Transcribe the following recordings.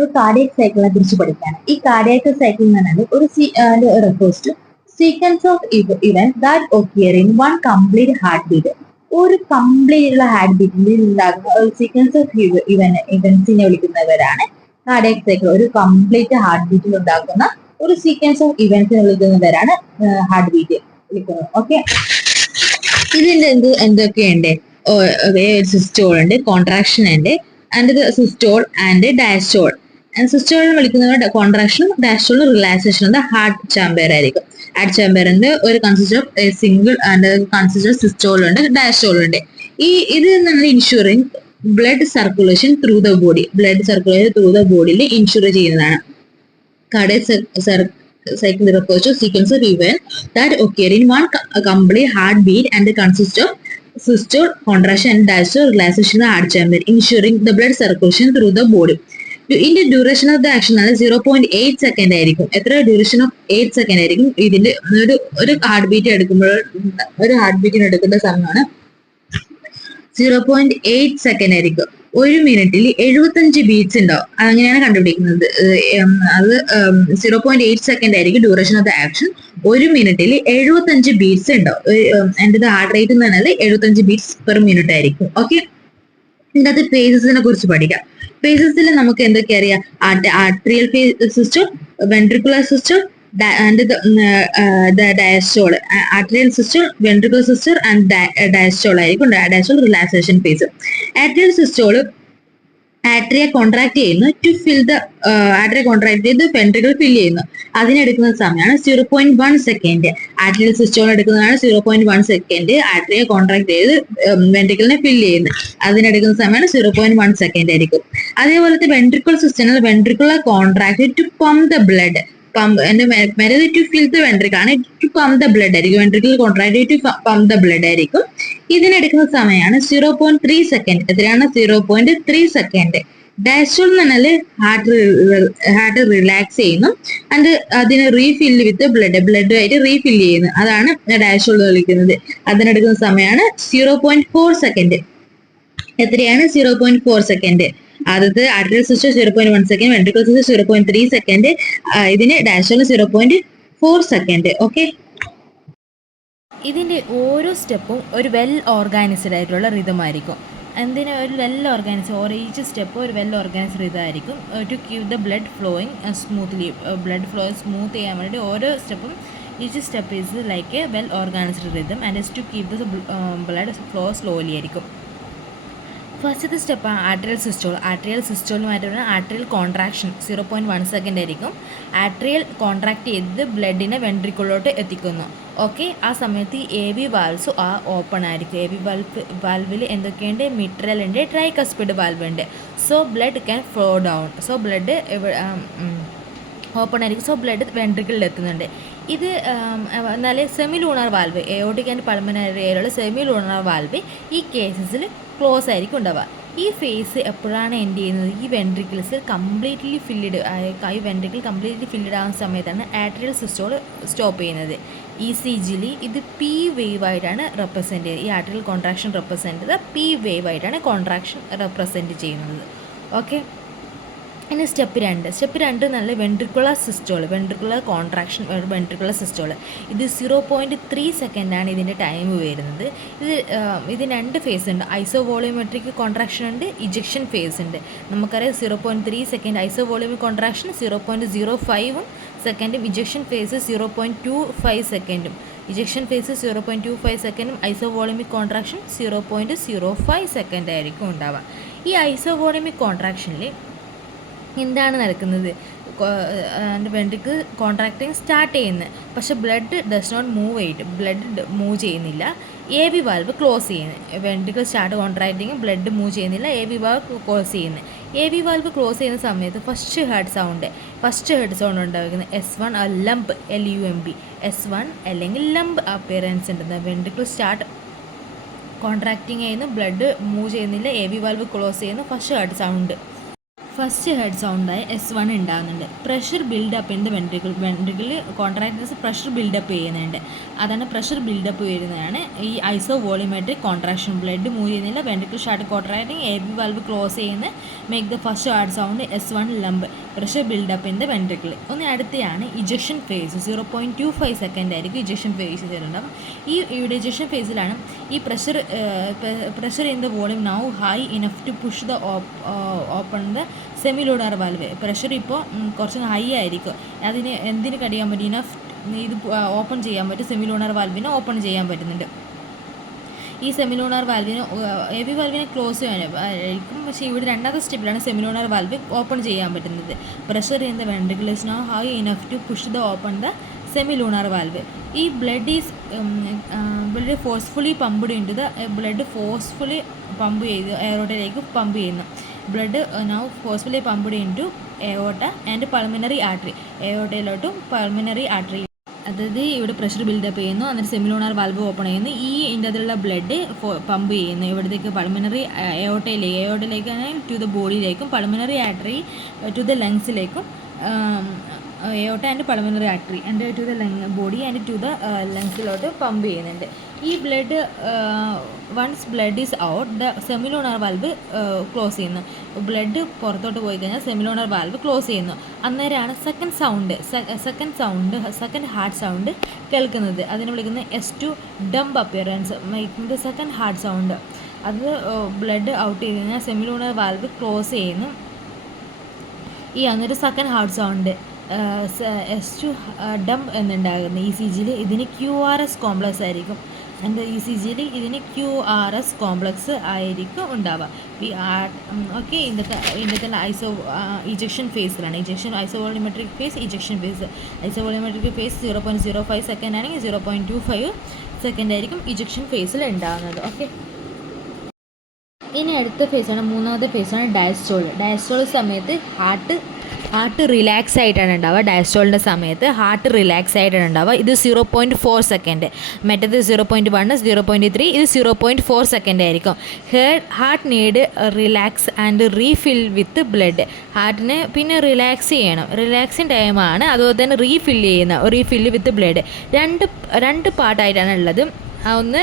ഒരു കാർഡിയക് സൈക്കിളിനെ കുറിച്ച് പഠിക്കുകയാണ്. ഈ കാർഡിയക് സൈക്കിൾ എന്ന് പറഞ്ഞാൽ ഒരു refers to sequence of events that occur in one complete heartbeat. ഒരു കംപ്ലീറ്റ് ഉള്ള ഹാർട്ട് ബീറ്റിൽ ഉണ്ടാകുന്ന ഒരു സീക്വൻസ് ഓഫ് ഇവന്റ്സിനെ വിളിക്കുന്നവരാണ് കാർഡിയക് സൈക്കിൾ. ഒരു കംപ്ലീറ്റ് ഹാർട്ട് ബീറ്റിൽ ഉണ്ടാക്കുന്ന ഒരു സീക്വൻസ് ഓഫ് ഇവന്റ്സിനെ വിളിക്കുന്നവരാണ് ഹാർട്ട് ബീറ്റ് വിളിക്കുന്നത്. ഓക്കെ, ഇതിന്റെ എന്തൊക്കെയുണ്ട്? സിസ്റ്റോൾ ഉണ്ട്, കോൺട്രാക്ഷൻ ഉണ്ട്, and systole and diastole. Systole വിളിക്കുന്നത് കോൺട്രാക്ഷനും ഡയസ്റ്റോളും റിലാക്സേഷൻ ഉണ്ട്. ഹാർട്ട് ചാമ്പർ ആയിരിക്കും. ഹാർട്ട് ചാമ്പറിന്റെ ഒരു consist of single and consist of systole ഉണ്ട്, ഡയസ്റ്റോൾ ഉണ്ട്. ഇത് നമ്മൾ ensuring blood circulation through the body, blood circulation through the ബോഡിയിൽ ഇൻഷുർ ചെയ്യുന്നതാണ്. Cardiac cycle refers to sequence of events that occur in one complete heartbeat and consist of systole, contraction and diastole, relaxation of the heart chamber, ensuring the blood circulation through the body. ഇതിന്റെ duration of the action ആണ് 0.8 second ആയിരിക്കും. എത്ര duration of 8 second ആയിരിക്കും? ഇതിന്റെ ഒരു heart beat എടുക്കുമ്പോൾ ഒരു heart ബീറ്റിന് എടുക്കുന്ന സമയമാണ് 0.8 സെക്കൻഡ് ആയിരിക്കും. ഒരു മിനിറ്റിൽ 75 ബീറ്റ്സ് ഉണ്ടാവും. അങ്ങനെയാണ് കണ്ടുപിടിക്കുന്നത്. അത് 0.8 സെക്കൻഡ് ആയിരിക്കും ഡ്യൂറേഷൻ ഓഫ് ദ ആക്ഷൻ. ഒരു മിനിറ്റിൽ 75 ബീറ്റ്സ് ഉണ്ടാവും. എൻ്റെ ഹാർട്ട് റേറ്റ് എന്ന് പറഞ്ഞാൽ 75 ബീറ്റ്സ് പെർ മിനിറ്റ് ആയിരിക്കും. ഓക്കെ, ഇതിനകത്ത് ഫേസസിനെ കുറിച്ച് പഠിക്കാം. ഫേസസിൽ നമുക്ക് എന്തൊക്കെ അറിയാം? Atrial system, ventricular system and the diastole. Atrial systole, ventricular systole and diastole ആയിരിക്കും. diastole relaxation phase. Atrial systole atria contract ചെയ്യുന്നു to fill the atria contract ചെയ്ത് വെൻട്രിക്കിൾ ഫിൽ ചെയ്യുന്നു. അതിനെടുക്കുന്ന സമയമാണ് 0.1 സെക്കൻഡ്. ആട്രിയൽ സിസ്റ്റോൾ എടുക്കുന്നതാണ് 0.1 സെക്കൻഡ്. ആട്രിയ കോൺട്രാക്ട് ചെയ്ത് വെൻട്രിക്കിളിനെ ഫിൽ ചെയ്യുന്നു. അതിനെടുക്കുന്ന സമയമാണ് 0.1 സെക്കൻഡ് ആയിരിക്കും. അതേപോലത്തെ ventricular system ventricular contract to pump the blood. To fill the ventricle ആണ്, ടു പമ്പ് ദ ബ്ലഡ് ആയിരിക്കും. Ventricle contract to pump the blood ആയിരിക്കും. ഇതിനെടുക്കുന്ന സമയമാണ് 0.3 സെക്കൻഡ്. എത്രയാണ്? 0.3 സെക്കൻഡ്. ഡയസ്റ്റോൾ എന്ന് പറഞ്ഞാൽ ഹാർട്ട് റിലാക്സ് ചെയ്യുന്നു ആൻഡ് അതിനെ റീഫില്ല് വിത്ത് ബ്ലഡുമായിട്ട് റീഫില്ല് ചെയ്യുന്നു. അതാണ് ഡയസ്റ്റോൾ എന്ന് വിളിക്കുന്നത്. അതിനെടുക്കുന്ന സമയമാണ് 0.4 സെക്കൻഡ്. എത്രയാണ്? 0.4 സെക്കൻഡ്. ആദ്യത്തെ arterial system 0.1 second, ventricular system 0.3 second, ഇതിന് ഡയസ്റ്റോൾ 0.4 സെക്കൻഡ്. ഓക്കെ, ഇതിൻ്റെ ഓരോ സ്റ്റെപ്പും ഒരു വെൽ ഓർഗനൈസ്ഡ് ആയിട്ടുള്ള റിതമായിരിക്കും. എന്തിനാ ഒരു വെൽ ഓർഗനൈസ്ഡ്? ഈച്ച് സ്റ്റെപ്പ് ഒരു വെൽ ഓർഗനൈസ്ഡ് റിതമായിരിക്കും to keep the blood flowing smoothly. Blood flow smooth ചെയ്യാൻ വേണ്ടി ഓരോ സ്റ്റെപ്പും each step is like a well organised rhythm and is to keep the blood flow slowly ആയിരിക്കും. ഫസ്റ്റത്തെ സ്റ്റെപ്പാണ് atrial systole. Atrial സിസ്റ്റോളുമായിട്ട് പറഞ്ഞാൽ ആട്രിയൽ കോൺട്രാക്ഷൻ 0.1 സെക്കൻഡ് ആയിരിക്കും. ആട്രിയൽ കോൺട്രാക്ട് ചെയ്ത് ബ്ലഡിനെ വെൻട്രിക്കിളിലോട്ട് എത്തിക്കുന്നു. ഓക്കെ, ആ സമയത്ത് ഈ എ ബി വാൽവ്സ് ഓപ്പൺ ആയിരിക്കും. എ ബി വാൽവിൽ എന്തൊക്കെയുണ്ട്? മിട്രൽ ഉണ്ട്, ട്രൈകസ്പിഡ് വാൽവ് ഉണ്ട്. So blood can flow down. So blood open ആയിരിക്കും. സോ ബ്ലഡ് വെൻട്രിക്കിളിൽ എത്തുന്നുണ്ട്. ഇത് എന്നാൽ semi lunar valve, aortic and pulmonary ഏരിയയിലുള്ള സെമി ലൂണർ വാൽവ് ഈ കേസസിൽ ക്ലോസ് ആയിരിക്കും ഉണ്ടാവുക. ഈ ഫേസ് എപ്പോഴാണ് എൻഡ് ചെയ്യുന്നത്? ഈ വെൻട്രിക്കിൾസ് കംപ്ലീറ്റ്ലി ഫില്ലിഡ്, ഈ വെൻട്രിക്കിൾ കംപ്ലീറ്റ്ലി ഫില്ലിഡ് ആവുന്ന സമയത്താണ് ആട്രിയൽ സിസ്റ്റോൾ സ്റ്റോപ്പ് ചെയ്യുന്നത്. ഇ സി ജിയിൽ ഇത് പി വേവ് ആയിട്ടാണ് റെപ്രസെൻറ്റ് ചെയ്യുന്നത്. ഈ ആട്രിയൽ കോൺട്രാക്ഷൻ റെപ്രസെൻറ്റ് ചെയ്ത് പി വേവ് ആയിട്ടാണ് കോൺട്രാക്ഷൻ റെപ്രസെൻറ്റ് ചെയ്യുന്നത്. ഓക്കെ, ഇനി സ്റ്റെപ്പ് 2 നല്ല ventricular systole, ventricular contraction, ventricular systole. ഇത് 0.3 സെക്കൻഡാണ് ഇതിൻ്റെ ടൈം വരുന്നത്. ഇത് 2 ഫേസ് ഉണ്ട്. ഐസോവോളിയോമെട്രിക് കോൺട്രാക്ഷൻ ഉണ്ട്, ഇജക്ഷൻ ഫേസ് ഉണ്ട്. നമുക്കറിയാം 0.3 സെക്കൻഡ് ഐസോവോളിയോമിക് കോൺട്രാക്ഷൻ, 0.05 സെക്കൻഡും ഇജക്ഷൻ ഫേസ് 0.25 സെക്കൻഡും. ഇജക്ഷൻ ഫേസ് 0.25 സെക്കൻഡും ഐസോവോളിയോമിക് കോൺട്രാക്ഷൻ 0.05 സെക്കൻഡ് ആയിരിക്കും ഉണ്ടാവുക. ഈ ഐസോവോളിയോമിക് കോൺട്രാക്ഷനിൽ എന്താണ് നടക്കുന്നത്? വെൻട്രിക്കിൾ കോൺട്രാക്റ്റിങ് സ്റ്റാർട്ട് ചെയ്യുന്നത്, പക്ഷെ ബ്ലഡ് ഡസ് നോട്ട് മൂവ് ചെയ്തിട്ട് ബ്ലഡ് മൂവ് ചെയ്യുന്നില്ല. എ ബി വാൽവ് ക്ലോസ് ചെയ്യുന്നത്. വെൻട്രിക്കിൾ സ്റ്റാർട്ട് കോൺട്രാക്റ്റിങ്, ബ്ലഡ് മൂവ് ചെയ്യുന്നില്ല, എ ബി വാൽവ് ക്ലോസ് ചെയ്യുന്നത്. എ ബി വാൽവ് ക്ലോസ് ചെയ്യുന്ന സമയത്ത് ഫസ്റ്റ് ഹെഡ് സൗണ്ട് ഉണ്ടാകുന്നത് S1 ലംബ്, LUMB, S1 അല്ലെങ്കിൽ ലംബ് അപ്പിയറൻസ് ഉണ്ട്. വെൻട്രിക്കിൾ സ്റ്റാർട്ട് കോൺട്രാക്റ്റിങ് ചെയ്യുന്നു, ബ്ലഡ് മൂവ് ചെയ്യുന്നില്ല, എ ബി വാൽവ് ക്ലോസ് ചെയ്യുന്നു, first heart sound. First heart സൗണ്ടായി S1 ഉണ്ടാകുന്നുണ്ട്. Pressure build up in the ventricle contractors pressure build up ചെയ്യുന്നുണ്ട്. അതാണ് പ്രഷർ ബിൽഡപ്പ് വരുന്നതാണ് ഈ iso volumetric contraction. Blood move ചെയ്യുന്നില്ല, ventricle start contracting, AV valve close ചെയ്യുന്ന make the first heart sound S1 lub pressure build up in the ventricle. ഒന്ന് അടുത്തെയാണ് ejection face. 0.25 second ആയിരിക്കും ejection phase വരുന്നുണ്ടാവും. ഇവിടെ ഇജക്ഷൻ ഫേസിലാണ് ഈ pressure in the volume now high enough to push the open the semi lunar valve. Pressure ഇപ്പോൾ കുറച്ച് high ആയിരിക്കും. അതിന് എന്തിന് കഴിയാൻ പറ്റും? ഇനഫ് ഇത് ഓപ്പൺ ചെയ്യാൻ പറ്റും. സെമി ലൂണാർ വാൽവിനെ ഓപ്പൺ ചെയ്യാൻ പറ്റുന്നുണ്ട്. ഈ സെമി ലൂണാർ വാൽവിന് AV വാൽവിനെ ക്ലോസ് ചെയ്യാനായിരിക്കും. പക്ഷേ ഇവിടെ രണ്ടാമത്തെ സ്റ്റെപ്പിലാണ് സെമി ലൂണാർ വാൽവ് ഓപ്പൺ ചെയ്യാൻ പറ്റുന്നത്. Pressure in the ventricle is now high enough to push the open the semi lunar valve. ഈ blood forcefully pumped in to the forcefully pump ചെയ്ത് എയറോട്ടയിലേക്ക് പമ്പ് ചെയ്യുന്നു. Blood now forcefully pumped into aorta and pulmonary artery. എയോട്ടയിലോട്ടും pulmonary artery. അതായത് ഇവിടെ pressure build-up ചെയ്യുന്നു, എന്നിട്ട് semilunar valve open ചെയ്യുന്നു. ഇതിൻ്റെ അതിലുള്ള ബ്ലഡ് പമ്പ് ചെയ്യുന്നു ഇവിടത്തേക്ക് പൾമിനറി എയോട്ടയിലേക്ക് ടു ദ ബോഡിയിലേക്കും, പൾമിനറി ആർട്ടറി ടു ദ ലങ്സിലേക്കും, aorta and pulmonary artery and to the body and to the ലങ്സിലോട്ട് പമ്പ് ചെയ്യുന്നുണ്ട്. ഈ blood once blood is out the semilunar valve close ചെയ്യുന്നു. ബ്ലഡ് പുറത്തോട്ട് പോയി കഴിഞ്ഞാൽ സെമിലൂണാർ വാൽവ് ക്ലോസ് ചെയ്യുന്നു. അന്നേരമാണ് സെക്കൻഡ് ഹാർട്ട് സൗണ്ട് കേൾക്കുന്നത്. അതിനെ വിളിക്കുന്നത് S2 dub appearance, making second heart sound. അത് ബ്ലഡ് ഔട്ട് ചെയ്ത് കഴിഞ്ഞാൽ സെമിലൂണാർ വാൽവ് ക്ലോസ് ചെയ്യുന്നു. ഈ അന്നൊരു second heart sound S2 dub എന്നുണ്ടാകുന്നത് ECGയിൽ ഇതിന് QRS കോംപ്ലക്സ് ആയിരിക്കും. ആൻഡ് ECGയിൽ ഇതിന് QRS കോംപ്ലക്സ് ആയിരിക്കും ഉണ്ടാവുക. ഓക്കെ, ഇതിൻ്റെ ഇജക്ഷൻ ഫേസിലാണ്. Isovolumetric phase, ejection phase. Isovolumetric phase 0.05 second ആണെങ്കിൽ 0.25 സെക്കൻഡ് ആയിരിക്കും ഇജക്ഷൻ ഫേസിൽ ഉണ്ടാകുന്നത്. ഓക്കെ, ഇനി അടുത്ത ഫേസാണ്, മൂന്നാമത്തെ ഫേസാണ് ഡയസ്റ്റോൾ. ഡയസ്റ്റോൾ സമയത്ത് ഹാർട്ട് റിലാക്സ് ആയിട്ടാണ് ഉണ്ടാവുക. ഡയസ്റ്റോളിൻ്റെ സമയത്ത് ഹാർട്ട് റിലാക്സ് ആയിട്ടാണ് ഉണ്ടാവുക. ഇത് 0.4 സെക്കൻഡ്. മറ്റേത് 0.1, 0.3, ഇത് 0.4 സെക്കൻഡ് ആയിരിക്കും. Heart need relax and refill with blood. ഹാർട്ടിന് പിന്നെ റിലാക്സ് ചെയ്യണം. റിലാക്സിങ് ടൈമാണ്. അതുപോലെ തന്നെ റീഫില്ല് വിത്ത് ബ്ലഡ്. രണ്ട് പാർട്ടായിട്ടാണ് ഉള്ളത്. ഒന്ന്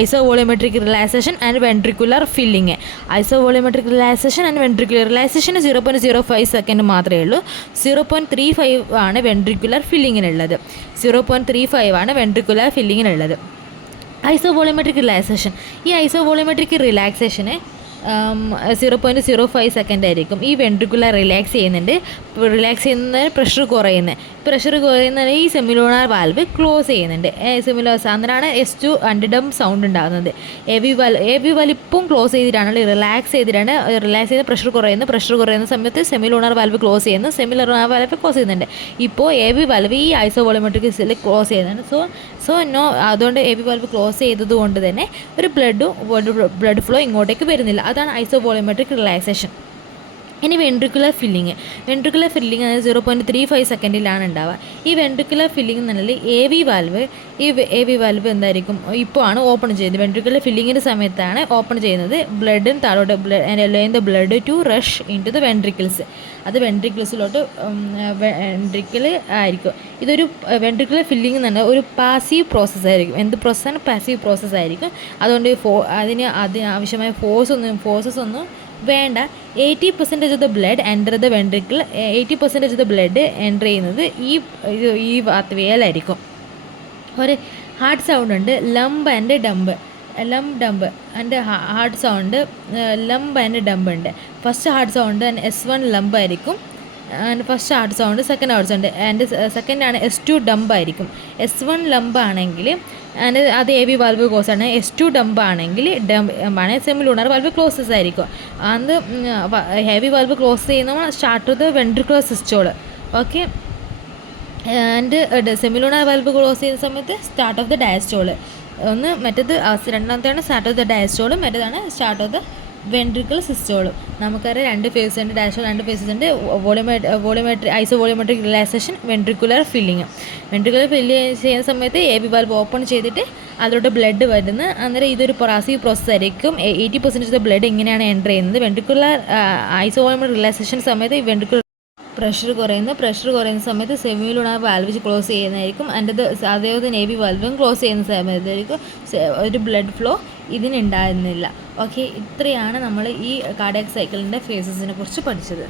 isovolumetric relaxation and ventricular filling. Isovolumetric relaxation and ventricular റിലാക്സേഷന് 0.05 സെക്കൻഡ് മാത്രമേ ഉള്ളൂ. 0.35 ആണ് വെൻട്രിക്കുലർ ഫില്ലിങ്ങിനുള്ളത്. 0.35 ആണ് വെൻട്രിക്കുലർ ഫില്ലിങ്ങിനുള്ളത്. ഐസോവോളിമെട്രിക് റിലാക്സേഷൻ. ഈ ഐസോവോളിമെട്രിക് റിലാക്സേഷന് 0.05 സെക്കൻഡ് ആയിരിക്കും. ഈ വെൻട്രിക്കുലർ റിലാക്സ് ചെയ്യുന്നതിന് പ്രഷർ കുറയുന്നതിന് ഈ സെമിലൂണാർ വാൽവ് ക്ലോസ് ചെയ്യുന്നുണ്ട്. അന്നേരമാണ് S2 അണ്ടിഡം സൗണ്ട് ഉണ്ടാകുന്നത്. AV വാൽവ് ഇപ്പം ക്ലോസ് ചെയ്തിട്ടാണ് റിലാക്സ് ചെയ്ത് പ്രഷർ കുറയുന്ന സമയത്ത് സെമിലൂണാർ വാൽവ് ക്ലോസ് ചെയ്യുന്നു. സെമിലൂണാർ വാൽവ് ക്ലോസ് ചെയ്യുന്നുണ്ട്. ഇപ്പോൾ AV വാൽവ് ഈ ഐസോവോളിമെട്രിക് ക്ലോസ് ചെയ്യുന്നുണ്ട്. അതുകൊണ്ട് AV വാൽവ് ക്ലോസ് ചെയ്തത് കൊണ്ട് തന്നെ ഒരു ബ്ലഡ് ഫ്ലോ ഇങ്ങോട്ടേക്ക് വരുന്നില്ല. അതാണ് ഐസോവോളിമെട്രിക് റിലാക്സേഷൻ. ഇനി വെൻട്രിക്കുലർ ഫില്ലിങ് അതായത് 0.35 സെക്കൻഡിലാണ് ഉണ്ടാവുക. ഈ വെൻട്രിക്കുലർ ഫില്ലിംഗ് എന്നുള്ളത് AV വാൽവ് എന്തായിരിക്കും ഇപ്പോൾ ആണ് ഓപ്പൺ ചെയ്യുന്നത്. വെൻട്രിക്കുലർ ഫില്ലിങ്ങിൻ്റെ സമയത്താണ് ഓപ്പൺ ചെയ്യുന്നത്. ബ്ലഡിന് താഴോട്ട് blood to rush in to the ventricles. അത് വെൻട്രിക്കിൾസിലോട്ട് വെൻട്രിക്കിൾ ആയിരിക്കും. ഇതൊരു വെൻട്രിക്കുലർ ഫില്ലിംഗ് എന്ന് പറഞ്ഞാൽ ഒരു പാസീവ് പ്രോസസ്സ് ആയിരിക്കും. എന്ത് പ്രോസസ്സാണ്? പാസീവ് പ്രോസസ്സ് ആയിരിക്കും. അതുകൊണ്ട് അതിനാവശ്യമായ ഫോഴ്സസ് ഒന്നും വേണ്ട. 80% of the blood enter the ventricle. 80% of the blood enter ചെയ്യുന്നത് ഈ വേലായിരിക്കും. ഒരു ഹാർട്ട് സൗണ്ട് ഉണ്ട്, lub and dub and heart sound lub and dub ഉണ്ട്. First heart sound S1 lub ആയിരിക്കും. And first heart sound second heart sound and second ആണ് S2 dumb ആയിരിക്കും. S1 lamb ആണെങ്കിൽ അത് AV വാൽവ് ക്ലോസ് ആണ്. S2 dumb ആണെങ്കിൽ semilunar valve closes ആയിരിക്കും. അത് ഹെവി വാൽവ് ക്ലോസ് ചെയ്യുന്ന start the ventricular systole. Okay, and semilunar valve close ചെയ്യുന്ന സമയത്ത് സ്റ്റാർട്ട് ഓഫ് ദ ഡയസ്റ്റോൾ. മറ്റേത് രണ്ടാമത്തെയാണ് സ്റ്റാർട്ട് ഓഫ് ദ ഡയസ്റ്റോൾ, മറ്റേതാണ് സ്റ്റാർട്ട് ഓഫ് ദ വെൻട്രിക്കിൾ സിസ്റ്റോളും. നമുക്കറിയാം 2 ഫേസ് ഉണ്ട്, ഡാഷ് 2 ഫേസസ് ഉണ്ട്. Volumetric isovolumetric relaxation, ventricular filling. Ventricular fill ചെയ്യുന്ന സമയത്ത് എ ബി വാൽവ് ഓപ്പൺ ചെയ്തിട്ട് അതിലോട്ട് ബ്ലഡ് വരുന്നു. അന്നേരം ഇതൊരു പാസീവ് പ്രോസസ് ആയിരിക്കും. 80% ബ്ലഡ് ഇങ്ങനെയാണ് എൻ്റർ ചെയ്യുന്നത്. വെൻട്രിക്കുലർ ഐസോവോളിയോമെട്രിക് റിലാക്സേഷൻ സമയത്ത് വെൻട്രിക്കുലർ പ്രഷർ കുറയുന്ന സമയത്ത് സെമിയിലൂടെ വാൽവ് ക്ലോസ് ചെയ്യുന്നതായിരിക്കും. അതേപോലെ എ ബി വാൽവും ക്ലോസ് ചെയ്യുന്ന സമയത്തായിരിക്കും ഒരു ബ്ലഡ് ഫ്ലോ ഇതിനുണ്ടായിരുന്നില്ല. ഓക്കെ, ഇത്രയാണ് നമ്മൾ ഈ കാർഡിയാക് സൈക്കിളിൻ്റെ ഫേസസിനെ കുറിച്ച് പഠിച്ചത്.